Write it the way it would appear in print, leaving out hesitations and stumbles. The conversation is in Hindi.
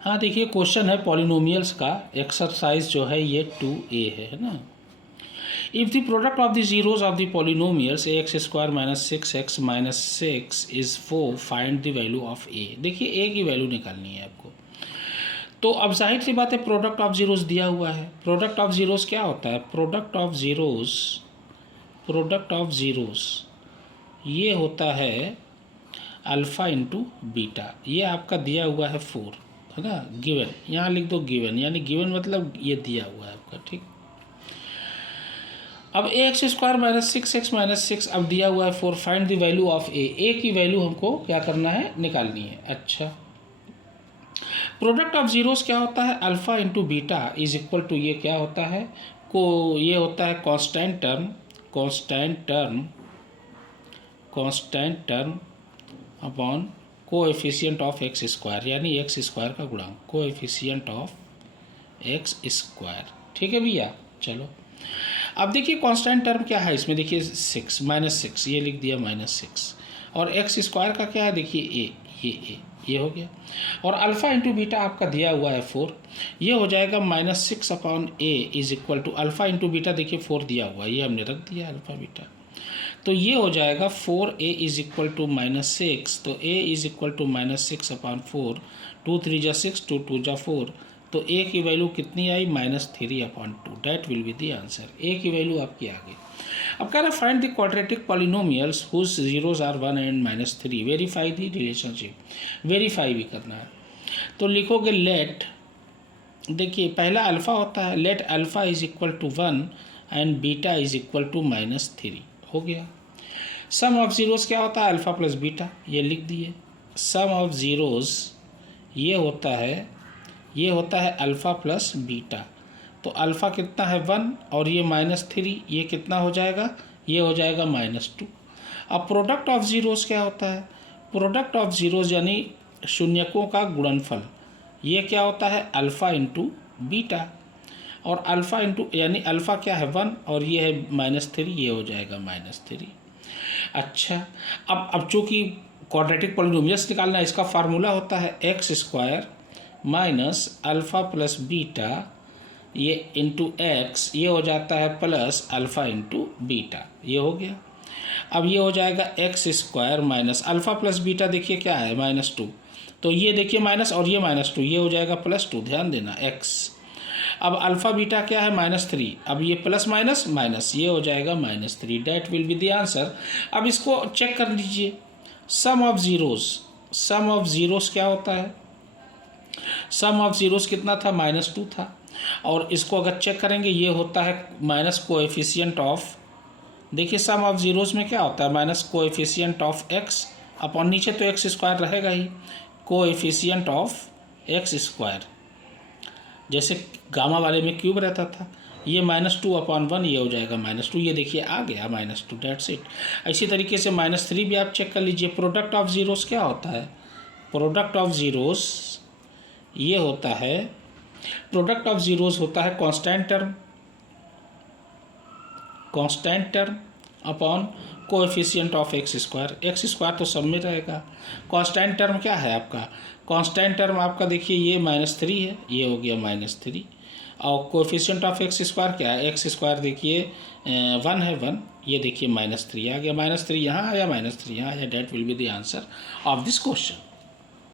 हाँ देखिए, क्वेश्चन है पॉलिनोमियल्स का, एक्सरसाइज जो है ये 2A है ना। If the product of the zeros of the polynomials ax square minus 6x minus 6 is 4, find the value of a। देखिए a की वैल्यू निकालनी है आपको। तो अब जाहिर सी बात है, प्रोडक्ट ऑफ जीरोज दिया हुआ है। प्रोडक्ट ऑफ जीरोज क्या होता है? प्रोडक्ट ऑफ जीरोज ये होता है अल्फ़ा इंटू बीटा। ये आपका दिया हुआ है 4 है ना, गिवन। यहाँ लिख दो गिवन, यानी गिवन मतलब ये दिया हुआ है आपका, ठीक। अब ax square minus 6x minus 6 अब दिया हुआ है 4, find the value of a की वैल्यू हमको क्या करना है? निकालनी है। अच्छा, प्रोडक्ट ऑफ जीरोस क्या होता है? Alpha into beta is equal to, ये क्या होता है? ये होता है constant term upon coefficient of x square, यानी एक्स स्क्वायर का गुणांक, कोएफिशिएंट ऑफ एक्स स्क्वायर। ठीक है भैया, चलो अब देखिए कांस्टेंट टर्म क्या है इसमें। देखिए 6 माइनस 6, ये लिख दिया माइनस 6, और एक्स स्क्वायर का क्या है? देखिए ये हो गया। और अल्फ़ा इंटू बीटा आपका दिया हुआ है 4, ये हो जाएगा minus 6 upon a is equal to alpha into beta. देखिए 4 दिया हुआ है, ये हमने रख दिया अल्फ़ा बीटा, तो ये हो जाएगा 4a is equal to minus 6। तो a is equal to minus 6 upon 4, 2 3 जा 6, 2 2 जा 4, तो a की वैल्यू कितनी आई? -3 upon 2। That will be the answer. a की वैल्यू आपकी आ गई। अब कह रहा है find the quadratic polynomials whose zeroes are 1 and -3, verify the relationship. Verify भी करना है, तो लिखोगे लेट, देखिए पहला अल्फ़ा होता है, let alpha is equal to 1 and beta is equal to -3, हो गया। सम ऑफ जीरोस क्या होता है? अल्फ़ा प्लस बीटा, ये लिख दिए। सम ऑफ जीरोस ये होता है अल्फ़ा प्लस बीटा। तो अल्फ़ा कितना है? 1, और ये -3, ये कितना हो जाएगा? ये हो जाएगा -2। अब प्रोडक्ट ऑफ जीरोस क्या होता है? प्रोडक्ट ऑफ जीरोस यानी शून्यकों का गुणनफल, ये क्या होता है? Alpha into beta. और अल्फ़ा इंटू यानी अल्फ़ा क्या है? 1, और ये है -3, ये हो जाएगा -3। अच्छा, अब चूँकि क्वाड्रेटिक पॉलिनोमियल्स निकालना है, इसका फार्मूला होता है x square minus alpha plus beta, ये इंटू एक्स, ये हो जाता है प्लस अल्फ़ा इंटू बीटा, ये हो गया। अब ये हो जाएगा x square minus alpha plus beta, देखिए क्या है? -2, तो ये देखिए माइनस और ये -2, ये हो जाएगा +2, ध्यान देना एक्स। अब अल्फ़ा बीटा क्या है? -3, अब ये प्लस माइनस माइनस, ये हो जाएगा -3। That will be the answer. अब इसको चेक कर लीजिए, सम ऑफ ज़ीरोस क्या होता है? सम ऑफ ज़ीरोस कितना था? -2 था। और इसको अगर चेक करेंगे, ये होता है माइनस कोएफिशिएंट ऑफ, देखिए सम ऑफ ज़ीरोस में क्या होता है? Minus coefficient of x upon, नीचे तो एक्स स्क्वायर रहेगा ही, कोएफिशिएंट ऑफ एक्स स्क्वायर, जैसे गामा वाले में क्यूब रहता था। ये -2 अपॉन 1, ये हो जाएगा -2, ये देखिए आ गया -2, डेट्स इट। इसी तरीके से -3 भी आप चेक कर लीजिए। प्रोडक्ट ऑफ ज़ीरोस क्या होता है? प्रोडक्ट ऑफ ज़ीरोस ये होता है, प्रोडक्ट ऑफ ज़ीरोस होता है constant term upon coefficient of x square तो सब में रहेगा। कांस्टेंट टर्म क्या है आपका? कांस्टेंट टर्म आपका देखिए ये -3 है, ये हो गया -3, और कोएफिशिएंट ऑफ एक्स स्क्वायर क्या है? एक्स स्क्वायर देखिए 1 है, 1, ये देखिए -3 आ गया, -3 यहाँ आया, -3 यहाँ आया। That will be the answer of this question.